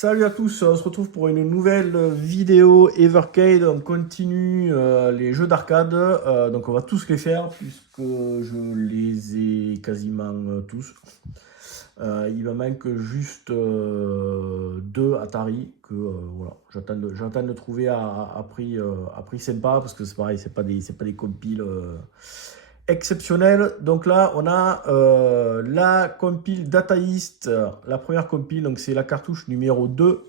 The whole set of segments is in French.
Salut à tous, on se retrouve pour une nouvelle vidéo Evercade. On continue les jeux d'arcade. Donc on va tous les faire puisque je les ai quasiment tous. Il me manque juste deux Atari que voilà, j'attends de trouver à prix sympa parce que c'est pareil, c'est pas des compiles exceptionnels. Donc là, on a la compile Data East, la première compile, donc c'est la cartouche numéro 2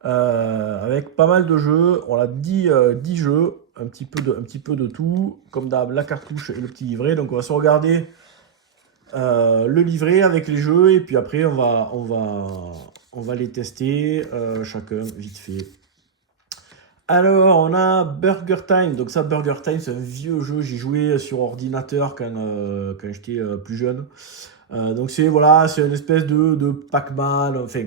avec pas mal de jeux. On a 10 jeux, un petit peu de tout, comme d'hab, la cartouche et le petit livret. Donc on va se regarder le livret avec les jeux et puis après on va les tester chacun vite fait. Alors on a Burger Time, donc ça Burger Time c'est un vieux jeu, j'ai joué sur ordinateur quand j'étais plus jeune. Donc c'est voilà, c'est une espèce de Pac-Man, enfin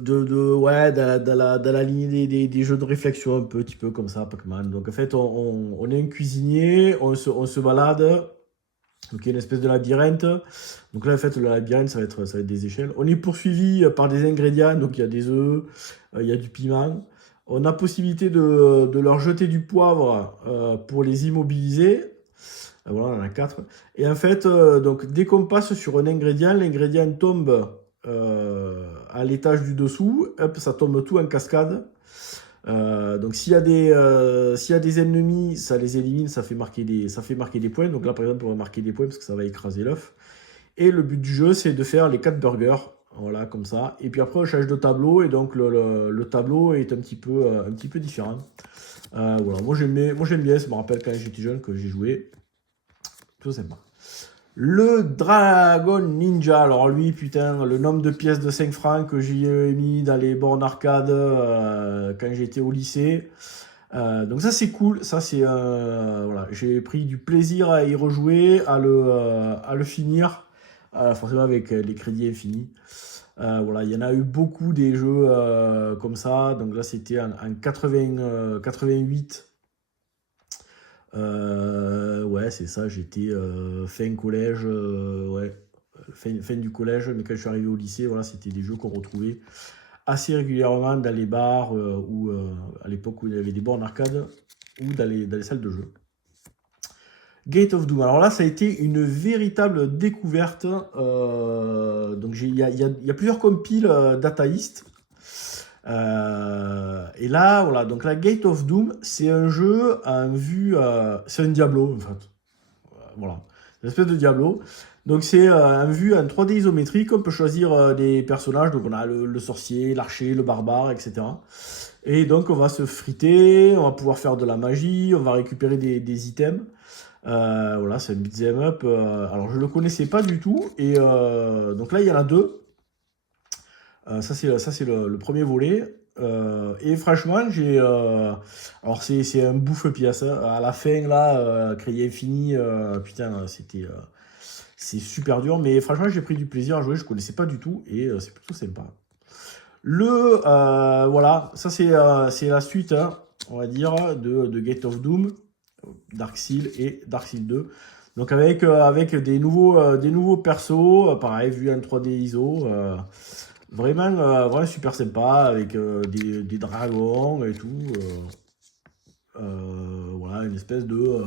dans la lignée des jeux de réflexion un petit peu comme ça, Pac-Man. Donc en fait on est un cuisinier, on se balade. Donc il y a une espèce de labyrinthe. Donc là, en fait, le labyrinthe, ça va être des échelles. On est poursuivi par des ingrédients. Donc il y a des œufs, il y a du piment. On a possibilité de leur jeter du poivre pour les immobiliser. Voilà, on en a 4. Et en fait, donc, dès qu'on passe sur un ingrédient, l'ingrédient tombe à l'étage du dessous. Hop, ça tombe tout en cascade. Donc s'il y a des ennemis, ça les élimine, ça fait marquer des points. Donc là par exemple on va marquer des points parce que ça va écraser l'œuf. Et le but du jeu c'est de faire les 4 burgers. Voilà comme ça. Et puis après on change de tableau et donc le tableau est un petit peu différent. Voilà, moi j'aime bien, ça me rappelle quand j'étais jeune que j'ai joué. Tout sympa. Le Dragon Ninja, alors lui, putain, le nombre de pièces de 5 francs que j'y ai mis dans les bornes arcade quand j'étais au lycée. Donc ça c'est cool, ça c'est voilà, j'ai pris du plaisir à y rejouer, à le finir, forcément avec les crédits infinis. Voilà, il y en a eu beaucoup des jeux comme ça, donc là c'était en 88. Ouais, c'est ça, j'étais fin collège, ouais, fin du collège, mais quand je suis arrivé au lycée, voilà, c'était des jeux qu'on retrouvait assez régulièrement dans les bars ou à l'époque où il y avait des bornes arcade ou dans les salles de jeu. Gate of Doom. Alors là, ça a été une véritable découverte. Donc il y a plusieurs compiles Data East. Et là, voilà, donc la Gate of Doom, c'est un jeu en vue, c'est un Diablo en fait. Voilà, une espèce de Diablo. Donc c'est en vue en 3D isométrique, on peut choisir des personnages, donc on a le sorcier, l'archer, le barbare, etc. Et donc on va se friter, on va pouvoir faire de la magie, on va récupérer des items. Voilà, c'est un beat'em up. Alors je le connaissais pas du tout, et donc là il y en a deux. Ça c'est le premier volet. Et franchement, alors c'est un bouffe-pièce, hein. À la fin, là, Crédit Infini, putain, c'est super dur. Mais franchement, j'ai pris du plaisir à jouer. Je connaissais pas du tout. Et c'est plutôt sympa. Voilà, ça c'est la suite, hein, on va dire, de Gate of Doom, Dark Seal et Dark Seal 2. Donc avec des nouveaux persos, pareil, vu en 3D ISO. Vraiment super sympa avec des dragons et tout. Voilà, une espèce de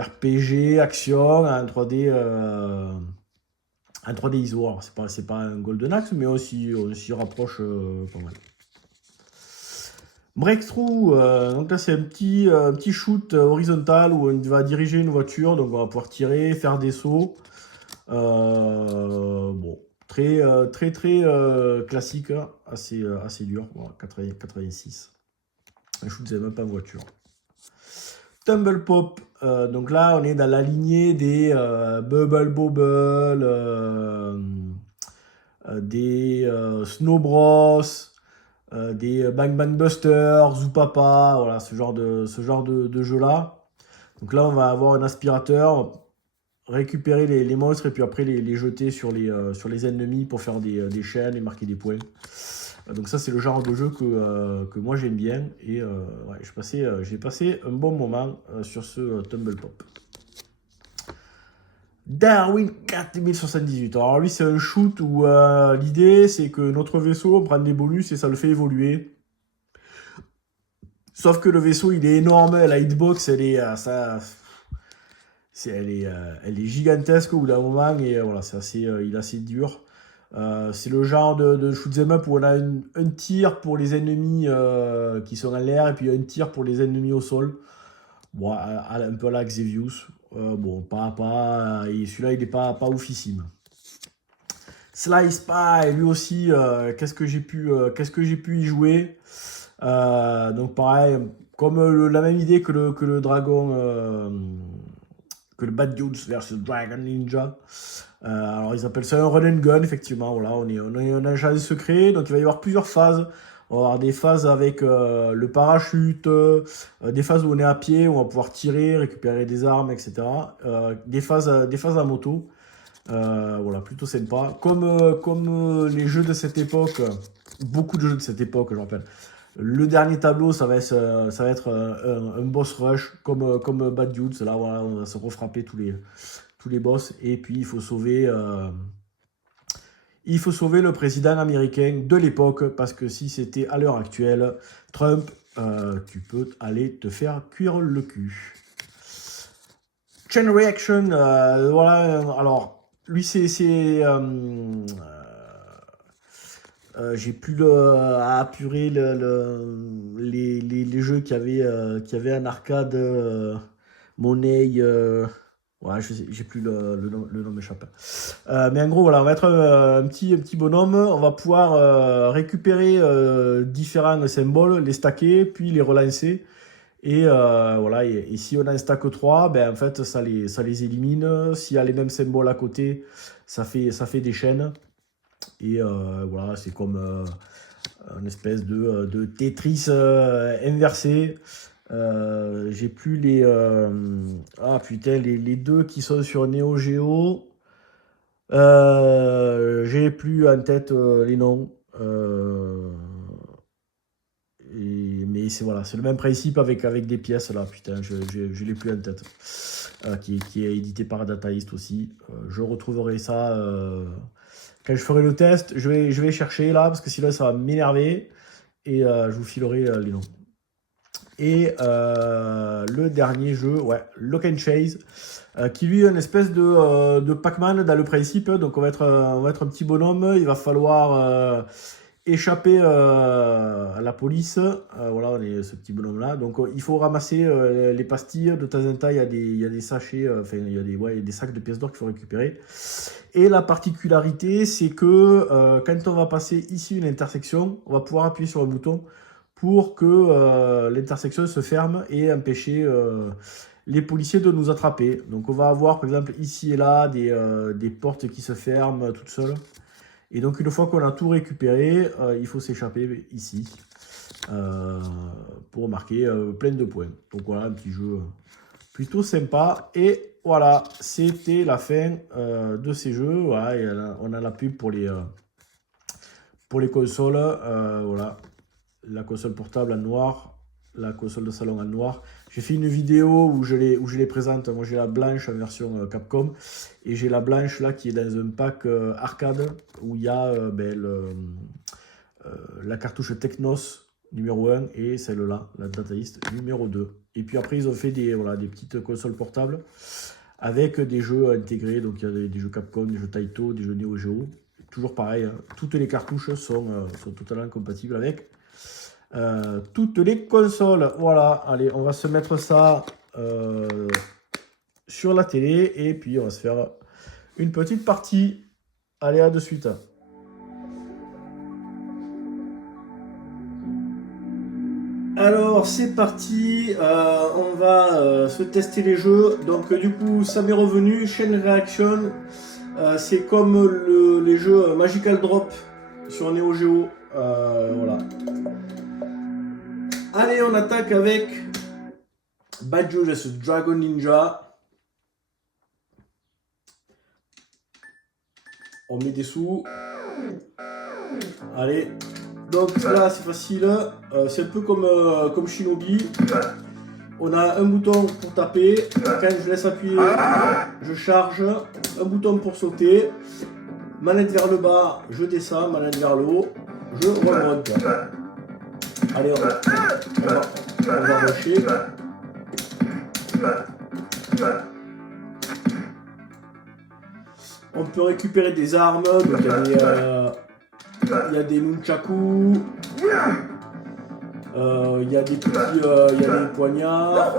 RPG action en 3D, en 3D ISO. Alors, c'est pas un Golden Axe, mais on s'y rapproche pas mal. Breakthrough, donc là c'est un petit shoot horizontal où on va diriger une voiture, donc on va pouvoir tirer, faire des sauts. Bon, très classique, hein, assez dur, bon, 86. Un shoot, c'est même pas une voiture. Tumble Pop, donc là on est dans la lignée des Bubble Bobble, des Snow Bros, des Bang Bang Buster, Zoupapa, voilà, ce genre de jeu-là. Donc là on va avoir un aspirateur, récupérer les monstres et puis après les jeter sur les ennemis pour faire des chaînes et marquer des points. Donc ça c'est le genre de jeu que moi j'aime bien et ouais, j'ai passé un bon moment sur ce Tumble Pop. Darwin 4078. Alors lui, c'est un shoot où l'idée, c'est que notre vaisseau, on prend des bonus et ça le fait évoluer. Sauf que le vaisseau, il est énorme, la hitbox, elle est, elle est gigantesque au bout d'un moment et voilà, c'est assez, il est assez dur. C'est le genre de shoot'em up où on a un tir pour les ennemis qui sont en l'air et puis un tir pour les ennemis au sol. Bon, un peu à la Xevious. Bon, et celui-là, il n'est pas oufissime. Slice Pie, lui aussi, qu'est-ce que j'ai pu y jouer. Donc pareil, comme la même idée que le dragon, que le Bad Dudes versus Dragon Ninja. Alors ils appellent ça un run and gun, effectivement. Voilà, on est un agent secret, donc il va y avoir plusieurs phases. On va avoir des phases avec le parachute, des phases où on est à pied, où on va pouvoir tirer, récupérer des armes, etc. Des phases à moto. Voilà, plutôt sympa. Comme les jeux de cette époque, beaucoup de jeux de cette époque, je rappelle. Le dernier tableau, ça va être un boss rush, comme Bad Dudes. Là, voilà, on va se refrapper tous les boss. Et puis, il faut sauver le président américain de l'époque, parce que si c'était à l'heure actuelle, Trump, tu peux aller te faire cuire le cul. Chain Reaction, voilà, alors, lui, j'ai pu à apurer les jeux qui avaient un arcade monnaie. Ouais, j'ai plus le nom m'échappe. Mais en gros, voilà, on va être un petit bonhomme. On va pouvoir récupérer différents symboles, les stacker, puis les relancer. Et voilà, et si on a un stack 3, ben en fait, ça les élimine. S'il y a les mêmes symboles à côté, ça fait des chaînes. Et voilà, c'est comme une espèce de Tetris inversé. J'ai plus les... ah putain, les deux qui sont sur Neo Geo. J'ai plus en tête les noms. Mais c'est voilà, c'est le même principe avec des pièces là, putain, je l'ai plus en tête. Qui est édité par Data East aussi. Je retrouverai ça quand je ferai le test. Je vais chercher là, parce que sinon ça va m'énerver. Et je vous filerai les noms. Et le dernier jeu, ouais, Lock and Chase, qui lui est une espèce de Pac-Man dans le principe. Donc on va être un petit bonhomme, il va falloir échapper à la police. Voilà, on est ce petit bonhomme là. Donc il faut ramasser les pastilles. De temps en temps, il y a des sachets, enfin il y a des sacs de pièces d'or qu'il faut récupérer. Et la particularité, c'est que quand on va passer ici une intersection, on va pouvoir appuyer sur un bouton pour que l'intersection se ferme et empêcher les policiers de nous attraper. Donc on va avoir par exemple ici et là des portes qui se ferment toutes seules. Et donc une fois qu'on a tout récupéré, il faut s'échapper ici pour marquer plein de points. Donc voilà, un petit jeu plutôt sympa. Et voilà, c'était la fin de ces jeux. Voilà, et on a la pub pour les consoles. Voilà, la console portable en noir, la console de salon en noir. J'ai fait une vidéo où je les présente. Moi, j'ai la blanche en version Capcom et j'ai la blanche là qui est dans un pack arcade où il y a la cartouche Technos numéro 1 et celle-là, la Data East numéro 2. Et puis après, ils ont fait des petites consoles portables avec des jeux intégrés. Donc il y a des jeux Capcom, des jeux Taito, des jeux Neo Geo. Toujours pareil, hein. Toutes les cartouches sont totalement compatibles avec toutes les consoles. Voilà, allez, on va se mettre ça sur la télé et puis on va se faire une petite partie. Allez, à de suite. Alors c'est parti, on va se tester les jeux. Donc du coup ça m'est revenu, Chain Reaction, c'est comme les jeux Magical Drop sur Neo Geo. Voilà. Allez, on attaque avec Bad Dudes vs Dragon Ninja. On met des sous. Allez. Donc là c'est facile, c'est un peu comme Shinobi. on a un bouton pour taper. Quand je laisse appuyer, je charge. Un bouton pour sauter. Manette vers le bas, je descends. Manette vers le haut, je remonte. Allez, on va rusher. On peut récupérer des armes. Donc il y a des nunchakus. Il y a des petits, il y a des poignards.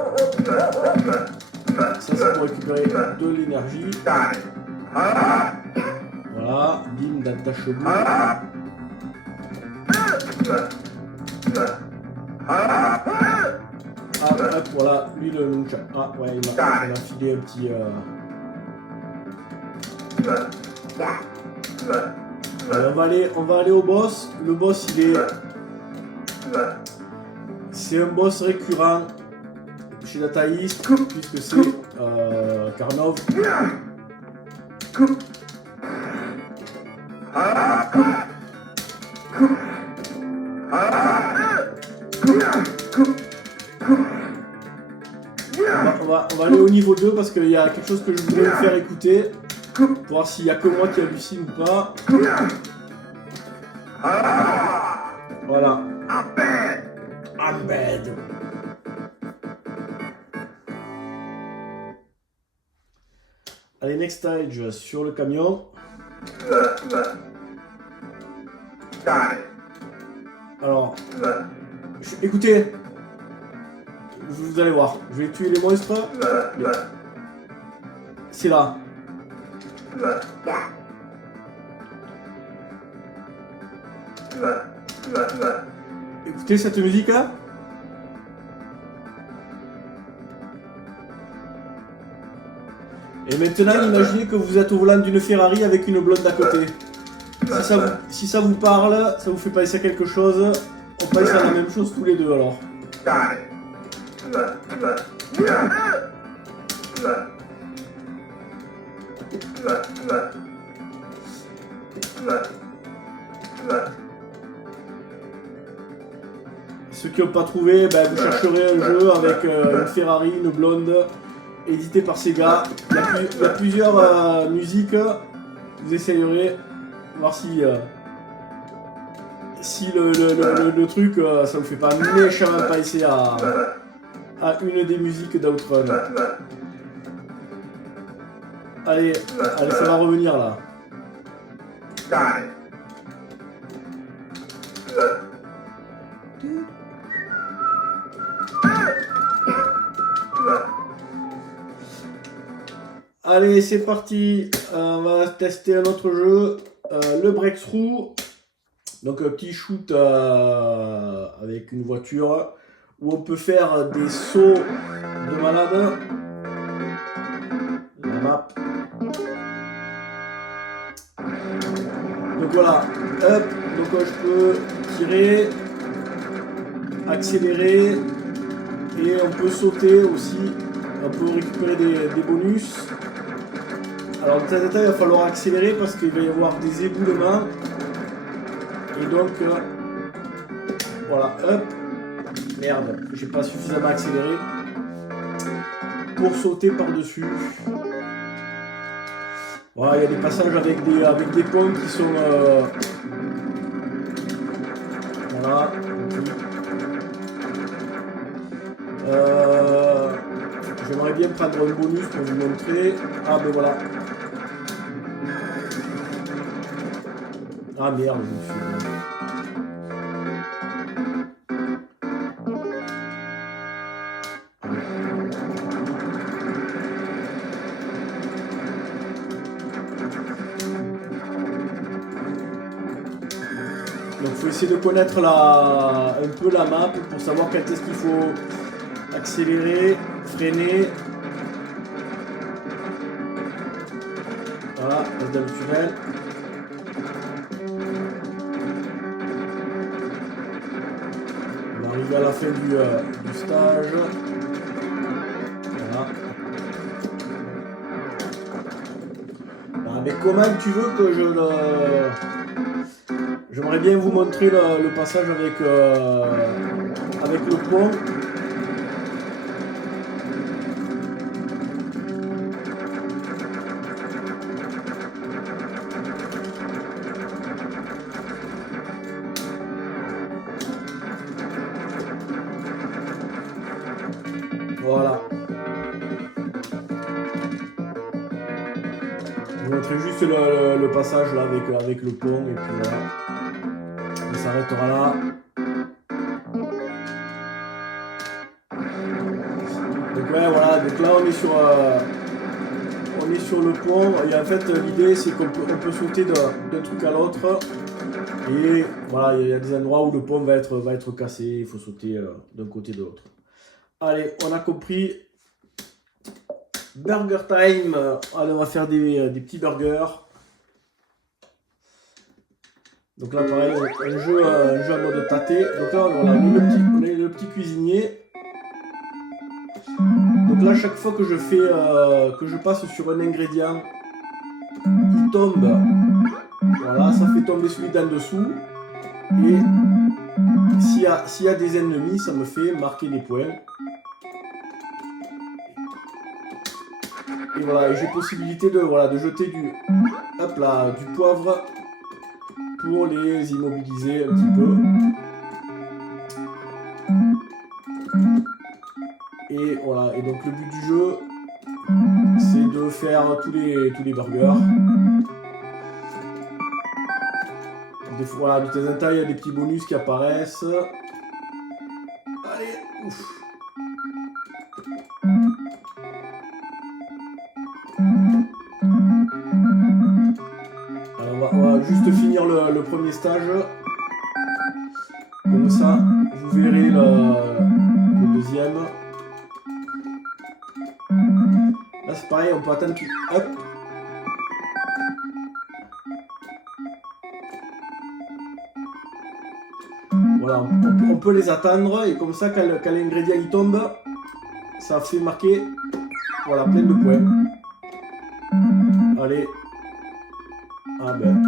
Ça c'est pour récupérer de l'énergie. Voilà, bim, d'attache-bout. Ah, hop, voilà, lui le nunchaku. Ah, ouais, il m'a filé un petit. Allez, on va aller au boss. Le boss, c'est un boss récurrent chez Data East, puisque c'est Karnov. On va aller au niveau 2 parce qu'il y a quelque chose que je voulais vous faire écouter pour voir s'il n'y a que moi qui hallucine ou pas. Voilà. I'm bad. Allez, next stage sur le camion. Alors, écoutez, vous allez voir, je vais tuer les monstres. C'est là. Écoutez cette musique là. Et maintenant, imaginez que vous êtes au volant d'une Ferrari avec une blonde à côté. Si ça vous parle, ça vous fait penser à quelque chose, on pense à la même chose tous les deux alors. Ceux qui n'ont pas trouvé, ben, vous chercherez un jeu avec une Ferrari, une blonde, édité par Sega. Il y a plusieurs musiques. Vous essayerez voir si le truc, ça vous fait pas méchamment penser à une des musiques d'Outrun. Allez, ça va revenir là. Allez, c'est parti. On va tester un autre jeu, le Breakthrough. Donc un petit shoot avec une voiture où on peut faire des sauts de malade. La map. Donc voilà, hop, donc je peux tirer, accélérer et on peut sauter aussi. On peut récupérer des bonus. Alors dans cet état, il va falloir accélérer parce qu'il va y avoir des éboulements. Et donc, voilà, hop, merde, j'ai pas suffisamment accéléré pour sauter par-dessus. Voilà, il y a des passages avec des ponts qui sont... voilà. J'aimerais bien prendre un bonus pour vous montrer. Ah ben voilà. Ah merde, je me suis... Donc il faut essayer de connaître un peu la map pour savoir quand est-ce qu'il faut accélérer, freiner. Voilà, reste dans le tunnel. On va arriver à la fin du stage. Voilà. Ah, mais comment tu veux que je le... J'aimerais bien vous montrer le passage avec le pont. juste le passage là avec le pont et puis voilà. On s'arrêtera là. Donc ouais voilà, donc là on est sur le pont et en fait l'idée c'est qu'on peut sauter d'un truc à l'autre et voilà, il y a des endroits où le pont va être cassé, il faut sauter d'un côté de l'autre. Allez, on a compris. Burger time. Allez, on va faire des petits burgers. Donc là pareil, un jeu en mode tâté. Donc là on a le petit cuisinier. Donc là chaque fois que je passe sur un ingrédient, il tombe. Voilà, ça fait tomber celui d'en dessous. Et s'il y a des ennemis, ça me fait marquer des points. Et voilà, j'ai possibilité de jeter du poivre pour les immobiliser un petit peu. Et voilà, et donc le but du jeu, c'est de faire tous les burgers. Voilà, de temps en temps, il y a des petits bonus qui apparaissent. Allez, ouf. Alors, on va juste finir le premier stage. Comme ça, vous verrez le deuxième. Là, c'est pareil, on peut attendre qu'il... Hop. Voilà, on peut les attendre et comme ça, quand l'ingrédient il tombe, ça fait marquer, voilà, plein de points. Allez. Ah ben.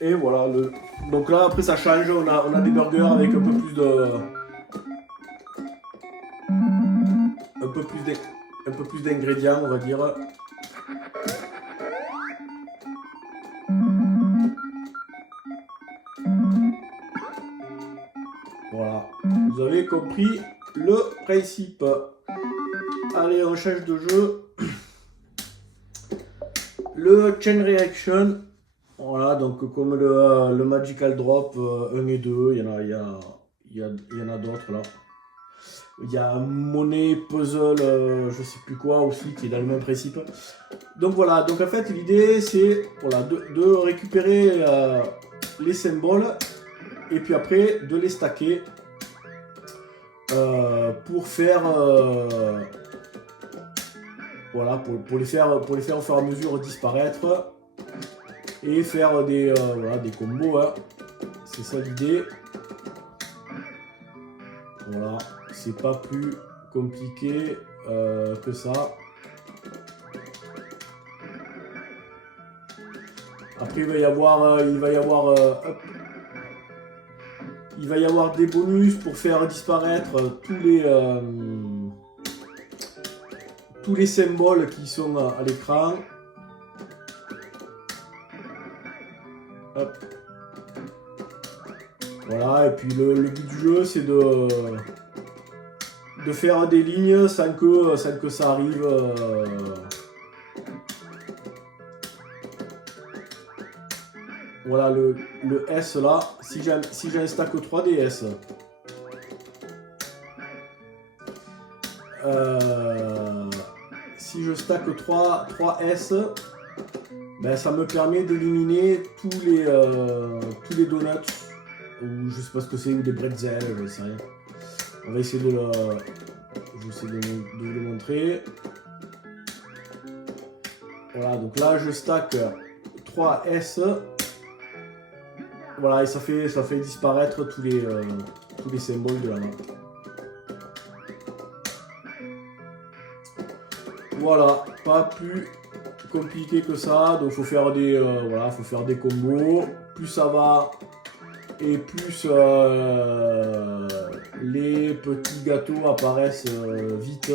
Et voilà, donc là après ça change, on a des burgers avec un peu plus d'ingrédients, on va dire. Voilà, vous avez compris le principe. Allez, on change de jeu. Le Chain Reaction. Voilà, donc comme le Magical Drop 1 et 2, il y en a d'autres là. Il y a Money Puzzle, je sais plus quoi aussi, qui est dans le même principe. Donc voilà, donc en fait l'idée c'est voilà, de récupérer les symboles et puis après de les stacker pour faire voilà, pour les faire au fur et à mesure disparaître et faire des combos, hein. C'est ça l'idée. Voilà, c'est pas plus compliqué que ça. Après il va y avoir des bonus pour faire disparaître tous les symboles qui sont à l'écran. Hop. Voilà, et puis le but du jeu c'est de faire des lignes sans que ça arrive. Voilà le S là, si j'ai un stack 3 DS. Si je stack 3 S, ben ça me permet d'éliminer tous les donuts, ou je sais pas ce que c'est, ou des bretzels, je sais rien. On va essayer de vous le montrer. Voilà, donc là je stack 3 S. Voilà, et ça fait disparaître tous les symboles de la map. Voilà, pas plus compliqué que ça. Donc faut faire des combos. Plus ça va et plus les petits gâteaux apparaissent vite.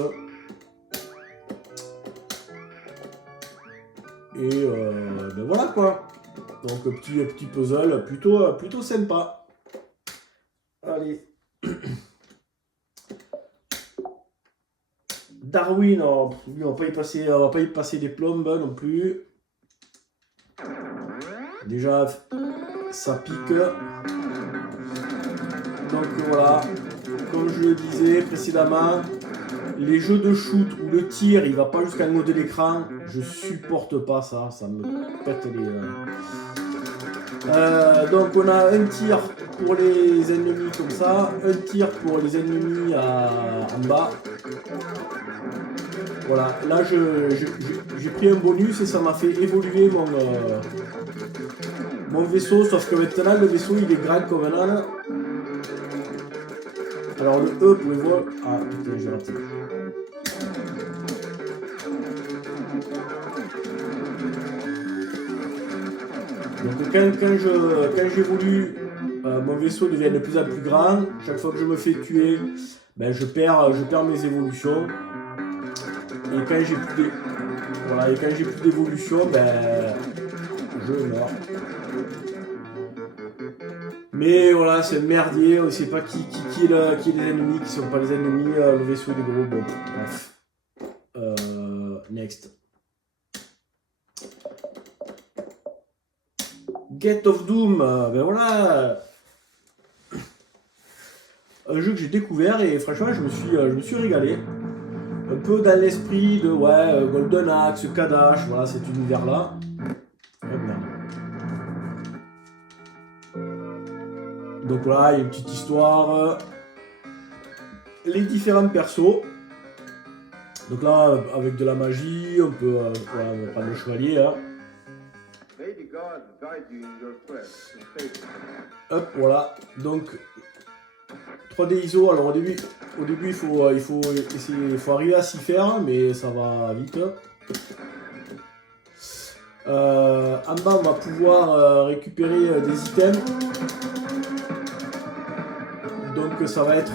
Et ben voilà quoi. Donc petit puzzle plutôt sympa. Allez. Darwin, alors, lui, on va pas y passer des plombes non plus. Déjà, ça pique. Donc voilà, comme je le disais précédemment, les jeux de shoot où le tir il va pas jusqu'en haut de l'écran, je supporte pas ça, ça me pète les... donc on a un tir pour les ennemis comme ça, un tir pour les ennemis en bas. Voilà, là j'ai pris un bonus et ça m'a fait évoluer mon vaisseau, sauf que maintenant le vaisseau il est grand comme un âne. Alors le E pour voir... Ah putain j'ai raté. Donc quand j'évolue, mon vaisseau devient de plus en plus grand. Chaque fois que je me fais tuer, ben, je perds mes évolutions. Et quand j'ai plus d'évolution, ben, je meurs. Mais voilà, c'est un merdier, on ne sait pas qui est les ennemis, qui sont pas les ennemis, le vaisseau est gros, bon, bref. Next. Gate of Doom, ben voilà. Un jeu que j'ai découvert et franchement je me suis régalé. Un peu dans l'esprit de Golden Axe, Kadash, voilà cet univers là. Donc voilà, il y a une petite histoire. Les différents persos. Donc là, avec de la magie, on peut prendre le chevalier. Hein. Hop, voilà. Donc 3D ISO. Alors au début il faut arriver à s'y faire, mais ça va vite. En bas, on va pouvoir récupérer des items. Donc ça va être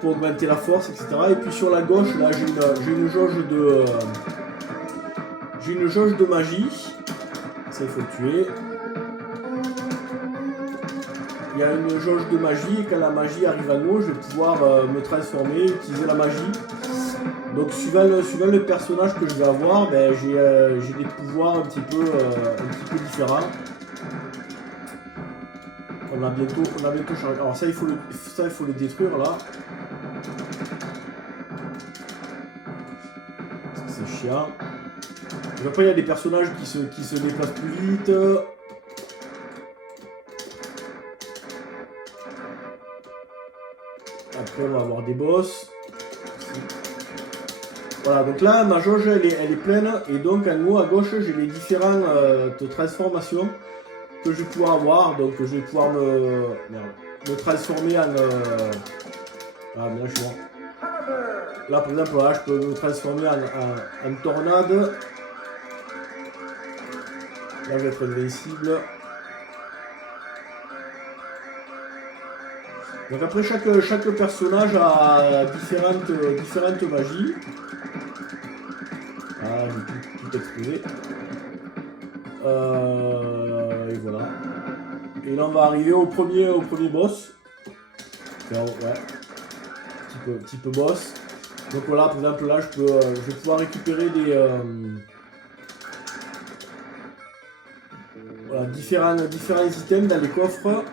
pour augmenter la force, etc. Et puis sur la gauche, là, j'ai une jauge de magie. Ça, il faut le tuer. Il y a une jauge de magie et quand la magie arrive à nous, je vais pouvoir me transformer, utiliser la magie. Donc suivant le personnage que je vais avoir, ben, j'ai des pouvoirs un petit peu différents. On a bientôt chargé. Alors ça il faut le détruire là. C'est chiant. Après il y a des personnages qui se déplacent plus vite. Après on va avoir des boss. Voilà, donc là ma jauge elle est pleine et donc en haut à gauche j'ai les différentes transformations que je vais pouvoir avoir. Donc je vais pouvoir me transformer en... Ah mais là je suis mort. Là par exemple voilà, je peux me transformer en tornade. Là je vais être invincible. Donc après chaque personnage a différentes magies. Ah, j'ai tout explosé. Et voilà. Et là on va arriver au premier boss. Enfin, ouais. Petit peu boss. Donc voilà, par exemple là je vais pouvoir récupérer des différents items dans les coffres.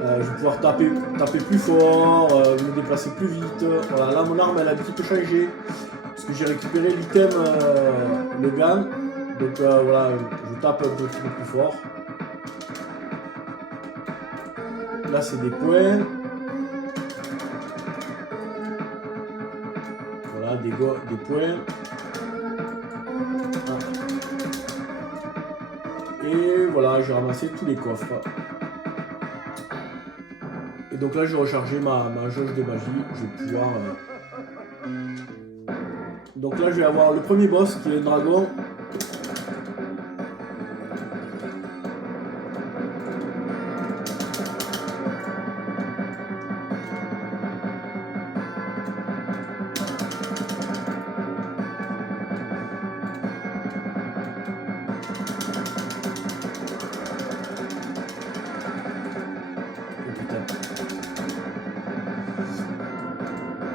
Je vais pouvoir taper plus fort, me déplacer plus vite. Voilà, là mon arme elle a un petit peu changé. Parce que j'ai récupéré l'item le gun. Donc voilà, je tape un petit peu plus fort. Là c'est des points. Voilà, des points. Ah. Et voilà, j'ai ramassé tous les coffres. Et donc là, j'ai rechargé ma jauge de magie. Je vais pouvoir... Donc là, je vais avoir le premier boss qui est un dragon.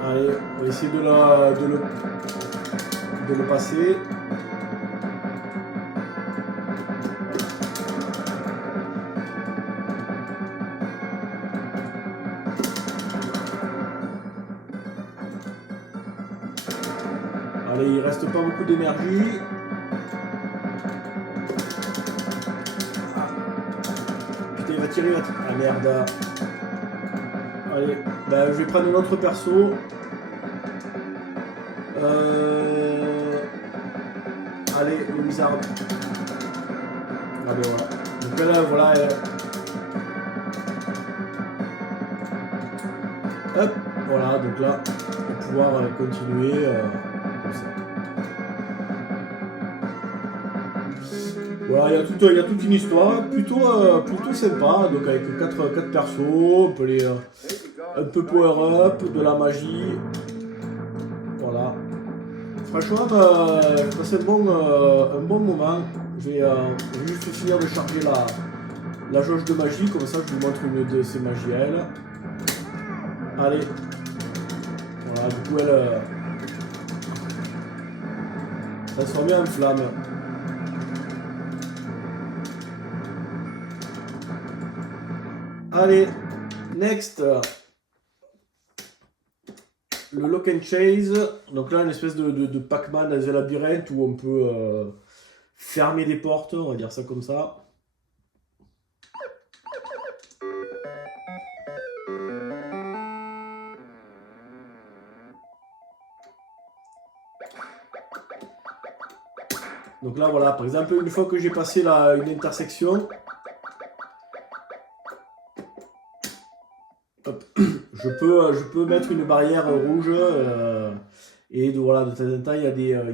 Allez, on va essayer de le passer. Allez, il reste pas beaucoup d'énergie. Putain, il va tirer. Ah merde. Allez, ben, je vais prendre un autre perso. Allez, le wizard. Ah ben voilà. Donc là, voilà. Hop, voilà, donc là, on va pouvoir continuer comme ça. Voilà, il y a toute une histoire, plutôt sympa, donc avec 4 persos, on peut les un peu power up, de la magie. Voilà. Franchement, j'ai passé un bon moment. Je vais juste finir de charger la jauge de magie, comme ça je vous montre une de ces magies à elle. Allez. Voilà, du coup elle transformée en flamme. Allez, next. Le lock and chase. Donc là, une espèce de Pac-Man dans un labyrinthe où on peut fermer des portes, on va dire ça comme ça. Donc là, voilà, par exemple, une fois que j'ai passé une intersection, hop, je peux mettre une barrière rouge et voilà, de temps en temps, il y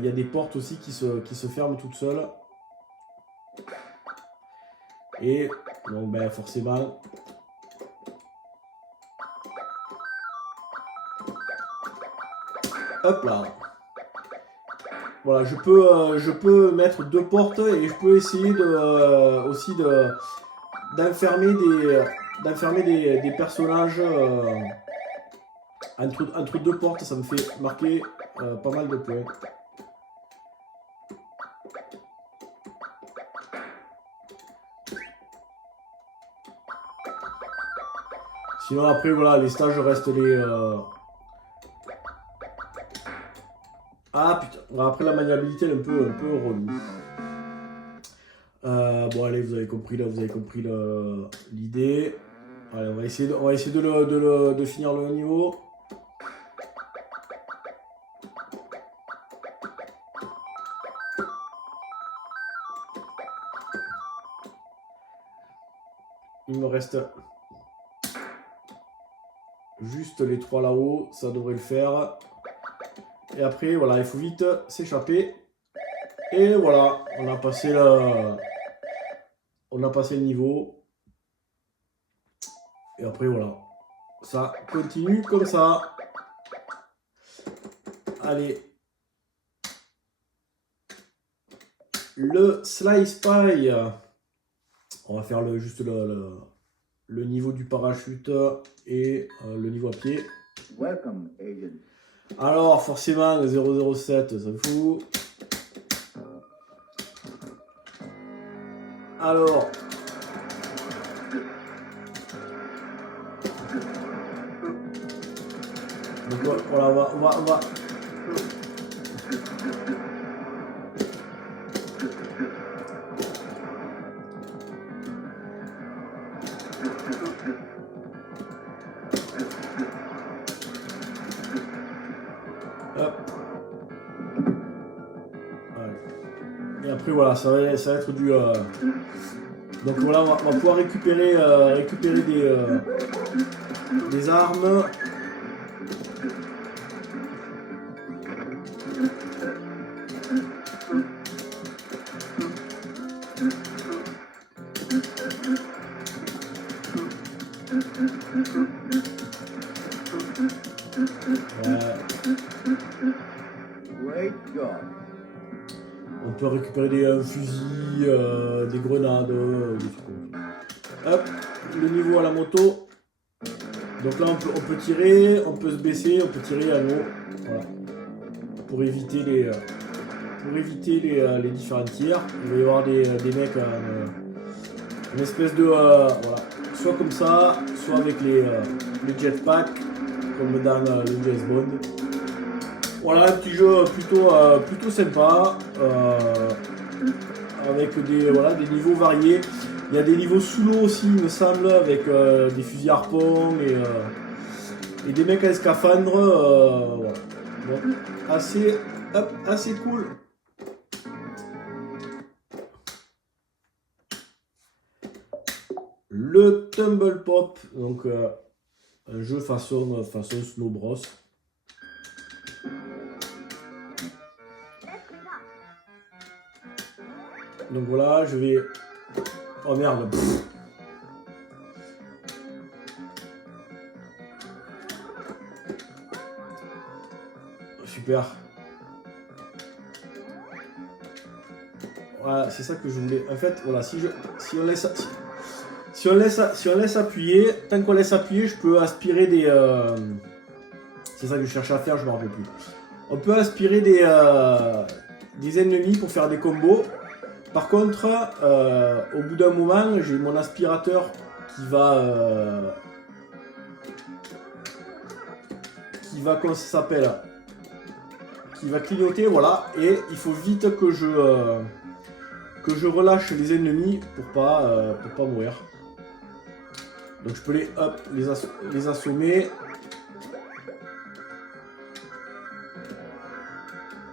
a des portes aussi qui se ferment toutes seules. Et donc, ben, forcément, hop là. Voilà, je peux mettre 2 portes et je peux essayer aussi d'enfermer des personnages entre 2 portes. Ça me fait marquer pas mal de points. Sinon après voilà, les stages restent les... Ah putain, après la maniabilité elle est un peu relou. Bon allez, vous avez compris là, vous avez compris l'idée. Allez, on va essayer de finir le niveau. Il me reste juste les 3 là-haut, ça devrait le faire. Et après, voilà, il faut vite s'échapper. Et voilà, on a passé le niveau. Et après, voilà, ça continue comme ça. Allez. Le Slice Pie. On va faire juste le niveau du parachute et le niveau à pied. Welcome, agent. Alors, forcément, 007, ça me fout. Alors. Donc voilà, on va... Hop. Et après voilà, ça va être du... Donc voilà, on va pouvoir récupérer des armes. Great job. On peut récupérer des fusils, des grenades, des trucs comme ça. Hop, le niveau à la moto. Donc là on peut tirer, on peut se baisser, on peut tirer à l'eau. Voilà. Pour éviter les différents tirs. Il va y avoir des mecs une espèce de voilà. Soit comme ça, soit avec les jetpacks, comme dans le James Bond. Voilà, un petit jeu plutôt sympa, avec des niveaux variés. Il y a des niveaux sous l'eau aussi, il me semble, avec des fusils harpons et des mecs à scaphandre. Voilà. Donc, assez cool. Le Tumble Pop, donc un jeu façon Snow Bros. Donc voilà, je vais... Oh merde. Super. Voilà, c'est ça que je voulais. En fait, voilà, si on laisse appuyer, tant qu'on laisse appuyer, je peux aspirer des... C'est ça que je cherchais à faire, je me rappelle plus. On peut aspirer des ennemis pour faire des combos. Par contre, au bout d'un moment, j'ai mon aspirateur qui va comment ça s'appelle, qui va clignoter, voilà, et il faut vite que je relâche les ennemis pour pas mourir. Donc je peux les assommer.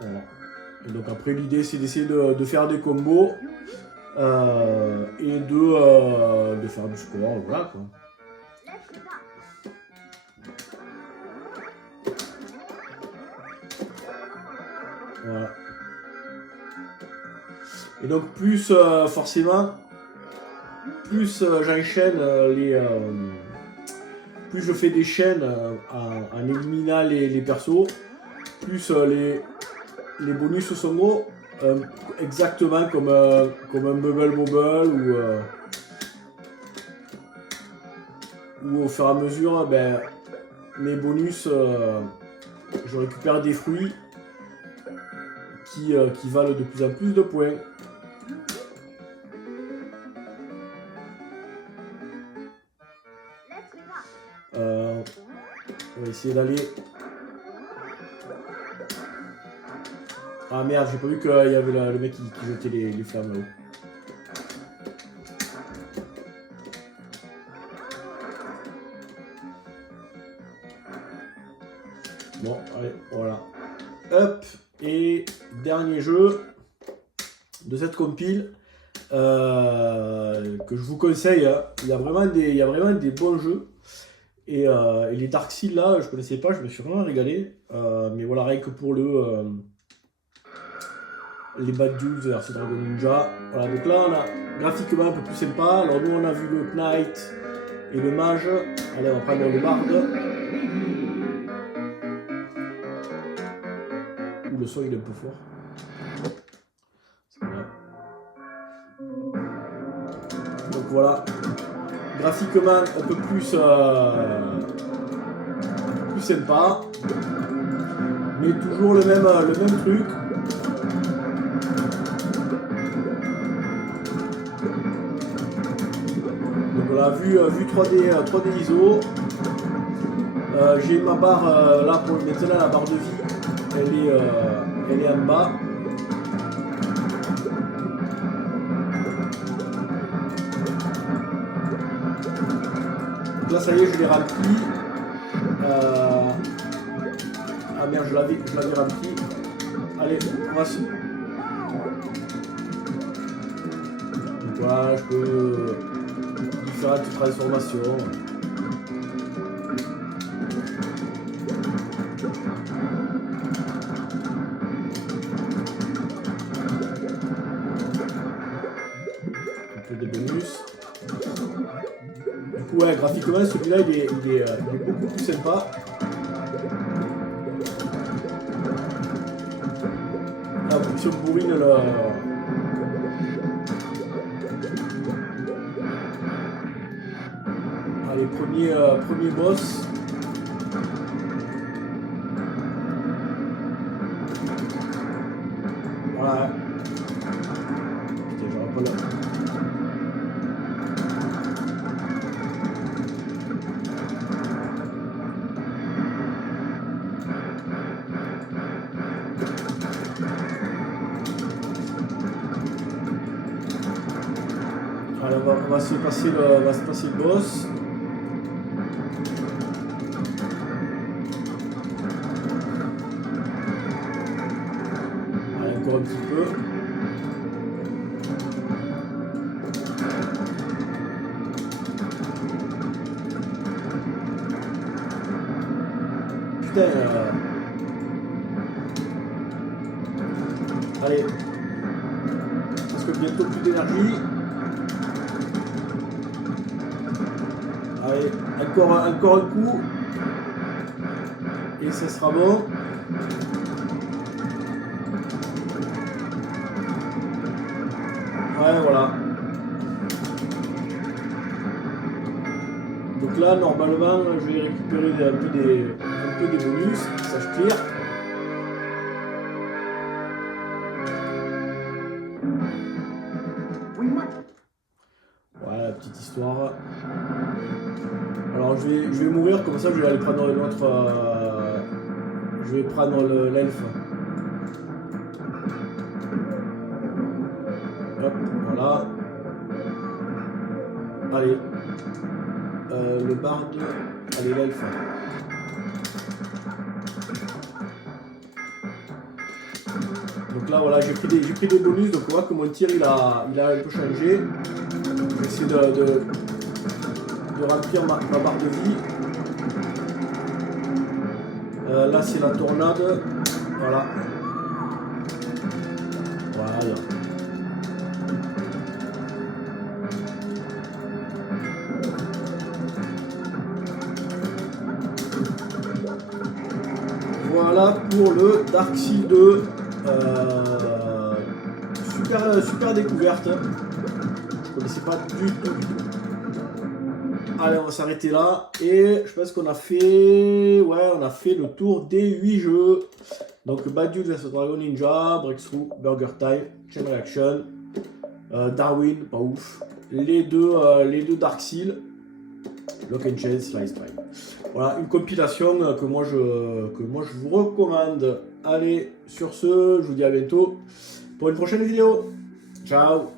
Voilà. Et donc après l'idée c'est d'essayer de faire des combos et de faire du score, voilà quoi. Voilà. Et donc plus forcément, plus j'enchaîne plus je fais des chaînes en éliminant les persos, plus les bonus sont gros, exactement comme un Bubble Bobble ou au fur et à mesure, ben, mes bonus, je récupère des fruits qui valent de plus en plus de points. On va essayer d'aller... Ah merde, j'ai pas vu qu'il y avait le mec qui jetait les flammes là-haut. Bon, allez, voilà. Hop, et dernier jeu de cette compile que je vous conseille. Hein. Il y a vraiment des bons jeux. Et les Dark Seals là, je connaissais pas, je me suis vraiment régalé. Mais voilà, rien que pour les Bad Dudes versus Dragon Ninja. Voilà, donc là on a graphiquement un peu plus sympa. Alors nous on a vu le Knight et le Mage. Allez, on va prendre le Bard. Ouh, le son il est un peu fort. Donc voilà. Graphiquement un peu plus sympa. Mais toujours le même truc. Voilà, vue 3D ISO. J'ai ma barre là pour maintenant, la barre de vie, elle est en bas. Donc là ça y est, je l'ai rempli. Ah merde, je l'avais rempli. Allez, on va se... Donc voilà, je peux différentes transformations. Un peu de bonus. Du coup, ouais, graphiquement, celui-là il est beaucoup plus sympa. Là, si on bourrine le... Allez, premier boss. Voilà. Putain, j'aurais pas là. Allez, on va se passer le boss. Allez, encore un petit peu. Putain. Allez. Parce que bientôt plus d'énergie. Allez, encore un coup. Et ça sera bon. Ouais, voilà. Donc là, normalement, je vais récupérer un peu des bonus. Ça, je tire. Voilà, la petite histoire. Alors, je vais mourir, comme ça, je vais aller prendre une autre... je vais prendre l'elfe. Hop, voilà. Allez. Le barde. Allez, l'elfe. Donc là, voilà, j'ai pris des bonus. Donc on voit que mon tir, il a un peu changé. Je vais essayer de remplir ma barre de vie. Là, c'est la tornade. Voilà. Voilà. Voilà pour le Darkseid 2. Super découverte. Je connaissais pas du tout. Allez, on va s'arrêter là. Et je pense qu'on a fait... Ouais, on a fait le tour des 8 jeux. Donc Bad Dude vs Dragon Ninja, Breakthrough, Burger Time, Chain Reaction, Darwin, pas ouf. Les deux Darkseid, Lock and Chain, Slice Time. Voilà, une compilation que moi je vous recommande. Allez, sur ce, je vous dis à bientôt pour une prochaine vidéo. Ciao.